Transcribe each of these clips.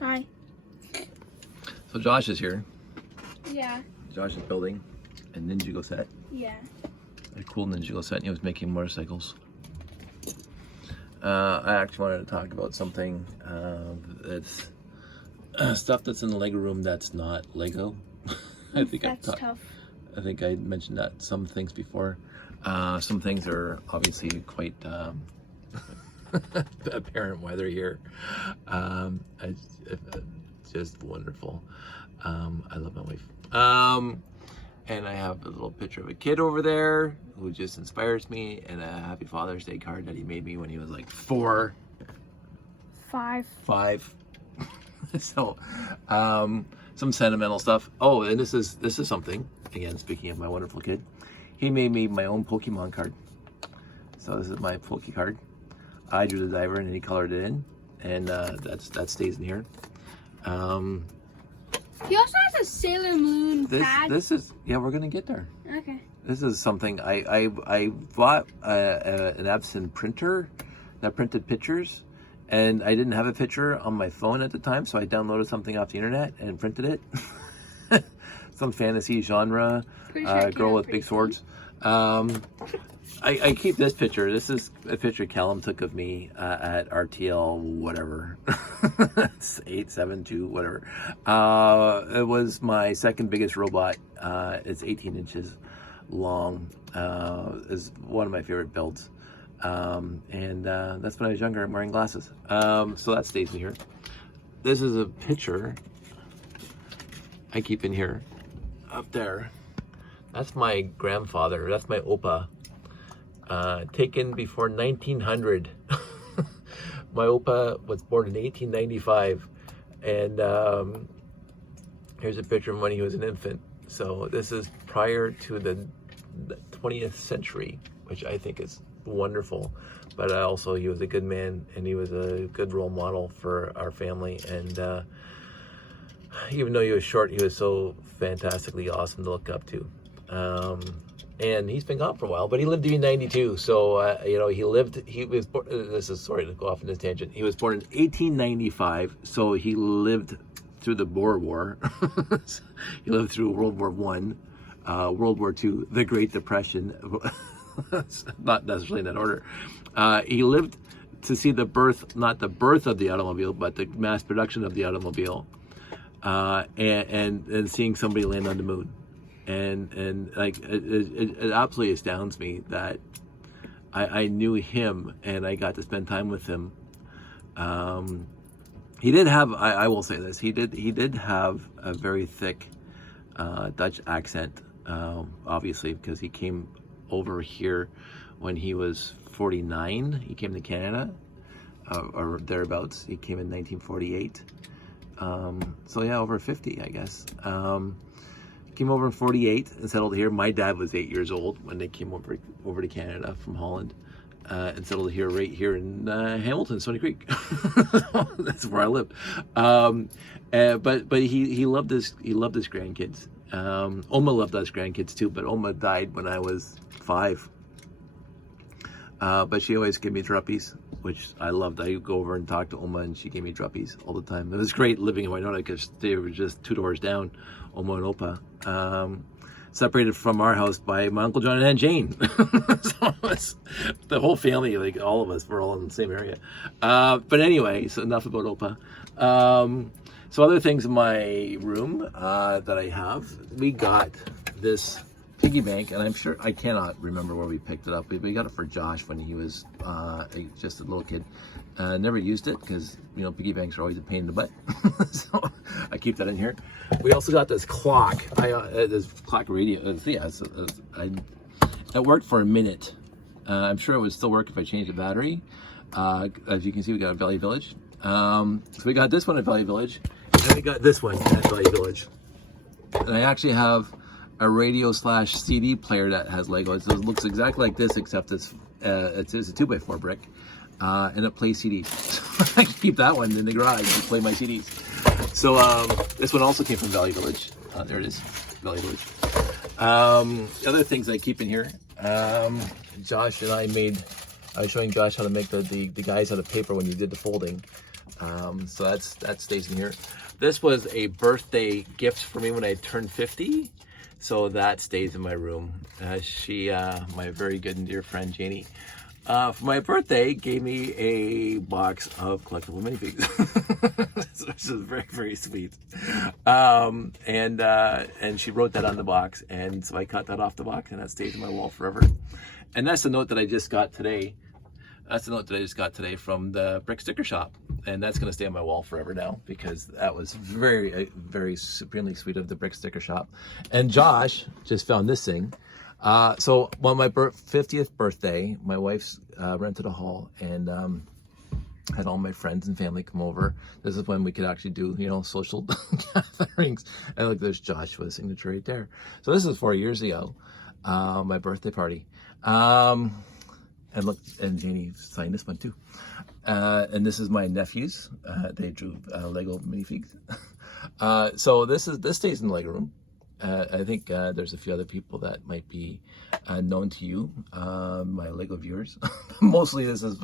Hi. So Josh is here. Yeah. Josh is building a Ninjago set. Yeah. A cool Ninjago set, and he was making motorcycles. I actually wanted to talk about something that's stuff that's in the Lego room that's not Lego. I think that's tough. I think I mentioned that some things before. Some things are obviously quite apparent why they're here. It's just wonderful. I love my wife. And I have a little picture of a kid over there who just inspires me, and a Happy Father's Day card that he made me when he was like 4. 5. So, some sentimental stuff. Oh, and this is something. Again, speaking of my wonderful kid, he made me my own Pokemon card. So this is my Poke card. I drew the diver and he colored it in, and that stays in here. He also has a Sailor Moon pad. This is, yeah, we're gonna get there. Okay. This is something I bought an Epson printer that printed pictures, and I didn't have a picture on my phone at the time, so I downloaded something off the internet and printed it. Some fantasy genre, girl with big swords. I keep this picture. This is a picture Callum took of me at RTL whatever. It's 872 whatever. It was my second biggest robot. It's 18 inches long. Is one of my favorite builds. And that's when I was younger and wearing glasses. So that stays in here. This is a picture I keep in here. Up there. That's my grandfather. That's my Opa. Taken before 1900. My Opa was born in 1895, and here's a picture of him when he was an infant. So this is prior to the 20th century, which I think is wonderful. But also he was a good man, and he was a good role model for our family. And even though he was short, he was so fantastically awesome to look up to. And he's been gone for a while, but he lived to be 92. So, you know, he was born, sorry to go off on this tangent. He was born in 1895. So he lived through the Boer War. He lived through World War I, World War II, the Great Depression. Not necessarily in that order. He lived to see the birth, not the birth of the automobile, but the mass production of the automobile. And seeing somebody land on the moon. And like it absolutely astounds me that I knew him and I got to spend time with him. He did have, I will say this, he did have a very thick Dutch accent, obviously, because he came over here when he was 49. He came to Canada, or thereabouts. He came in 1948. So yeah, over 50, I guess. Came over in 48 and settled here. My dad was 8 years old when they came over to Canada from Holland, and settled here right here in Hamilton, Stony Creek. That's where I lived. But he loved his grandkids. Oma loved us grandkids too, but Oma died when I was 5. But she always gave me druppies, which I loved. I would go over and talk to Oma, and she gave me druppies all the time. It was great living in Winona because they were just 2 doors down, Oma and Opa. Separated from our house by my Uncle John and Aunt Jane. So the whole family, like all of us, we're all in the same area. But anyway, so enough about Opa. So other things in my room that I have, we got this piggy bank, and I'm sure, I cannot remember where we picked it up. We got it for Josh when he was just a little kid. Never used it because, you know, piggy banks are always a pain in the butt. So I keep that in here. We also got this clock. This clock radio. It worked for a minute. I'm sure it would still work if I changed the battery. As you can see, we got a Valley Village. So we got this one at Valley Village, and we got this one at Valley Village. And I actually have a radio / CD player that has Lego. It looks exactly like this, except it's a 2x4 brick, and it plays CDs. I keep that one in the garage to play my CDs. So this one also came from Valley Village. There it is, Valley Village. The other things I keep in here, Josh and I made I was showing Josh how to make the guys out of paper when you did the folding. So that stays in here. This was a birthday gift for me when I turned 50. So that stays in my room. My very good and dear friend Janie, for my birthday, gave me a box of collectible minifigs, which is very, very sweet. And she wrote that on the box, and so I cut that off the box, and that stays in my wall forever. And that's the note that I just got today. That's the note that I just got today from the brick sticker shop, and that's going to stay on my wall forever now because that was very, very supremely sweet of the brick sticker shop. And Josh just found this thing. So on my 50th birthday, my wife's rented a hall and had all my friends and family come over. This is when we could actually do, you know, social gatherings. And look, there's Joshua's signature right there. So this is 4 years ago, my birthday party. And look, and Janie signed this one too. And this is my nephews. They drew Lego minifigs. So this stays in the Lego room. I think there's a few other people that might be known to you, my Lego viewers. Mostly this is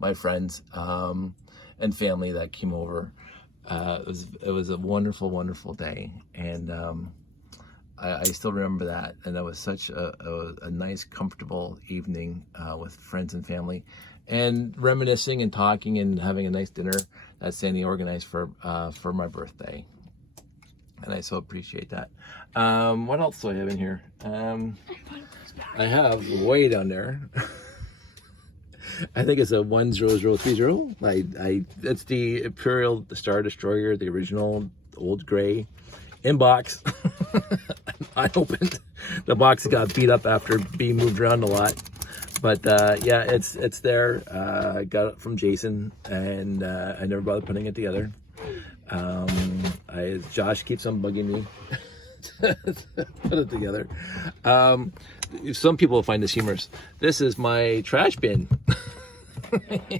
my friends and family that came over. It was a wonderful, wonderful day, and I still remember that. And that was such a nice, comfortable evening with friends and family, and reminiscing and talking and having a nice dinner that Sandy organized for my birthday. And I so appreciate that. What else do I have in here? I have way down there. I think it's a 10030. It's the Imperial Star Destroyer, the original old gray, in box. Unopened. The box got beat up after being moved around a lot. But yeah, it's there. I got it from Jason, and I never bothered putting it together. Josh keeps on bugging me to put it together. Some people find this humorous. This is my trash bin.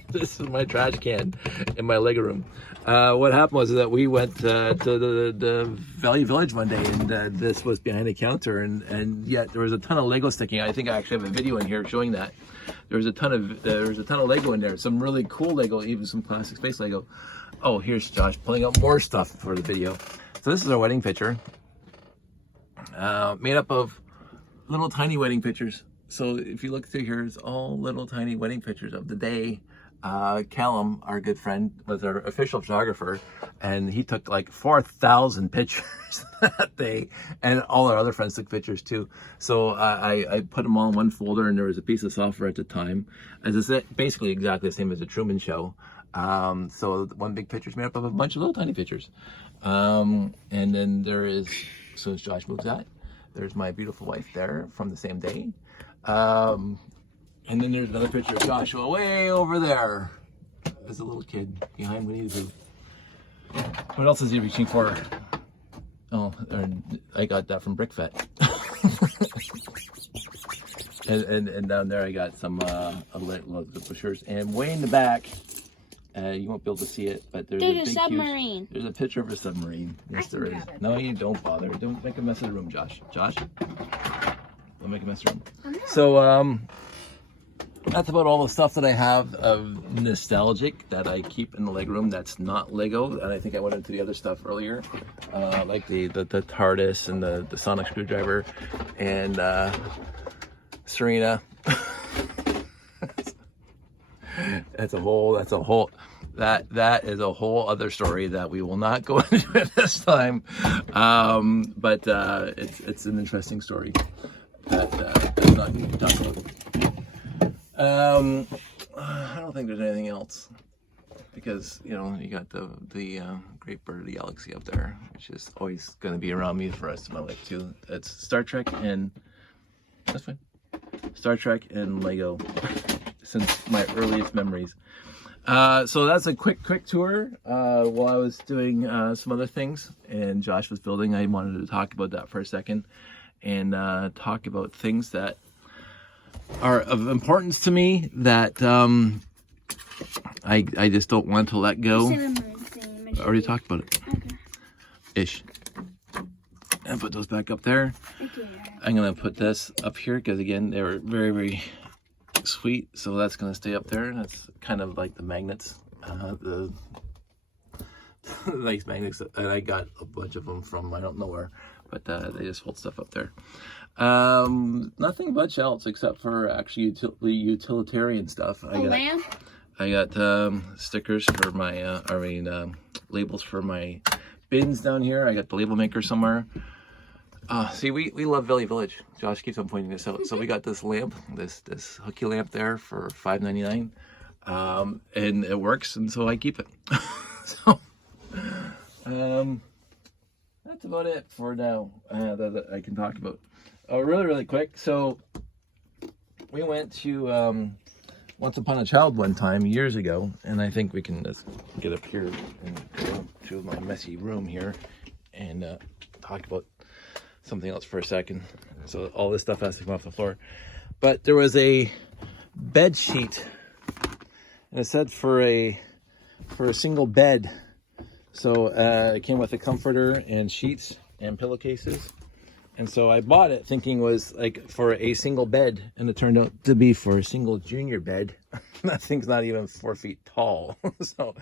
This is my trash can in my Lego room. What happened was that we went to the Valley Village one day, and this was behind the counter, and yet there was a ton of Lego sticking out. I think I actually have a video in here showing that. There was a ton of Lego in there. Some really cool Lego, even some classic space Lego. Oh, here's Josh pulling up more stuff for the video. So this is our wedding picture, made up of little tiny wedding pictures. So if you look through here, it's all little tiny wedding pictures of the day. Callum, our good friend, was our official photographer, and he took like 4,000 pictures that day, and all our other friends took pictures too. So I put them all in one folder, and there was a piece of software at the time. As I said, basically exactly the same as the Truman Show. So one big picture is made up of a bunch of little tiny pictures. And then there is, so as Josh moves that, there's my beautiful wife there from the same day. And then there's another picture of Joshua way over there as a little kid behind Winnie the Pooh. What else is he reaching for? Oh, I got that from BrickFet. and down there I got some pushers. And way in the back, you won't be able to see it, but there's a big submarine. There's a picture of a submarine. Yes, there is. No, you don't bother. Don't make a mess of the room, Josh. Josh, don't make a mess of the room. So that's about all the stuff that I have of nostalgic that I keep in the Lego room that's not Lego. And I think I went into the other stuff earlier, like the TARDIS and the sonic screwdriver and Serena. That is a whole other story that we will not go into at this time. But it's an interesting story that's not going to be talked about. I don't think there's anything else, because you know you got the great bird of the galaxy up there, which is always going to be around me for the rest of my life too. It's Star Trek and that's fine. Star Trek and Lego since my earliest memories. So that's a quick tour. While I was doing some other things and Josh was building, I wanted to talk about that for a second and talk about things that are of importance to me that I just don't want to let go. I already talked about it. Okay. Ish. And put those back up there. Okay. I'm gonna put this up here because again they were very, very sweet. So that's going to stay up there, and it's kind of like the magnets, the nice magnets that I got a bunch of them from I don't know where, but they just hold stuff up there. Nothing much else except for actually utilitarian stuff. Lamp? I got stickers for my, labels for my bins down here. I got the label maker somewhere. See, we love Valley Village. Josh keeps on pointing this out. So we got this lamp, this hooky lamp there for $5.99, and it works, and so I keep it. So that's about it for now that I can talk about. Really quick. So we went to Once Upon a Child one time years ago, and I think we can just get up here and go to my messy room here and talk about something else for a second. So all this stuff has to come off the floor. But there was a bed sheet, and it said for a single bed. So it came with a comforter and sheets and pillowcases. And so I bought it thinking it was like for a single bed, and it turned out to be for a single junior bed. That thing's not even 4 feet tall. so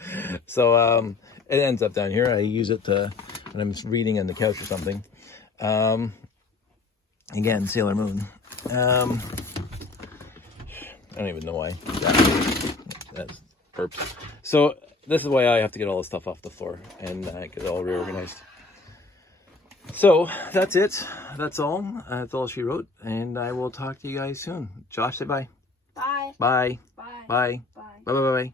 it ends up down here. I use it when I'm reading on the couch or something. Again, Sailor Moon. I don't even know why. That's perps. So this is why I have to get all this stuff off the floor and get it all reorganized. So that's it. That's all. That's all she wrote. And I will talk to you guys soon. Josh, say bye. Bye. Bye. Bye. Bye. Bye. Bye. Bye. Bye. Bye.